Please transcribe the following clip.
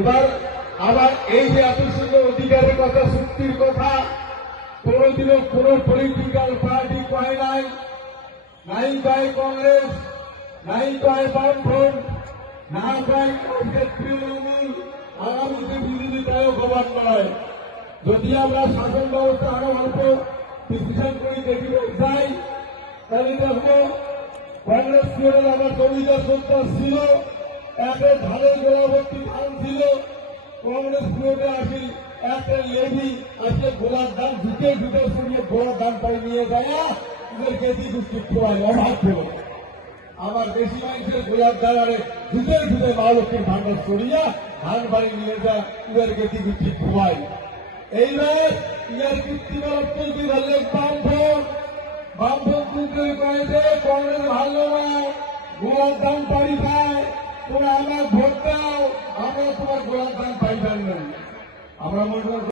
এবার আবার এই যে এত সুন্দর অধিকারের কথা, চুক্তির কথা, কোনদিনও কোন পলিটিক্যাল পার্টি কয় নাই, নাই কয় কংগ্রেস, নাই কয় বামফ্রন্ট, না কয় তৃণমূল, আগামীতে বিরোধিতায়ও খবর নয়। যদি আমরা শাসন ব্যবস্থা আরো অল্প ডিসিশন করে দেখিতে চাই, তাহলে দেখবো কংগ্রেস পিরিয়ডে আমার জমিদার সন্তান ছিল, একে ধানের গোলাবর্তী ধান ছিল। কংগ্রেস পিরিয়ডে আসি একটা লেডি আজকে গোলার দান ঢুকে সরিয়ে গোলার দান পাই নিয়ে যায়, এদের গেছি গুষ্টি খোয়াই অভাব ছিল। আমার বেশি মানুষের গোলার দান আরে ঢুকে মা লক্ষ্মীর ভান্ডার সরিয়া ধান বাড়ি নিয়ে যায়, এদের গেছি গুষ্টি খোয়াই। এইবার ইয়ার কৃত্রিমার তুলতে পারলে বামফ্রন্ট তুলতে কয়েছে কংগ্রেস ভালো না, গোলার দান পাড়ি খায়, তোমরা আমার ভোট দাও, আমরা তোমার গোলার দান পাইবেন না। আমরা মনে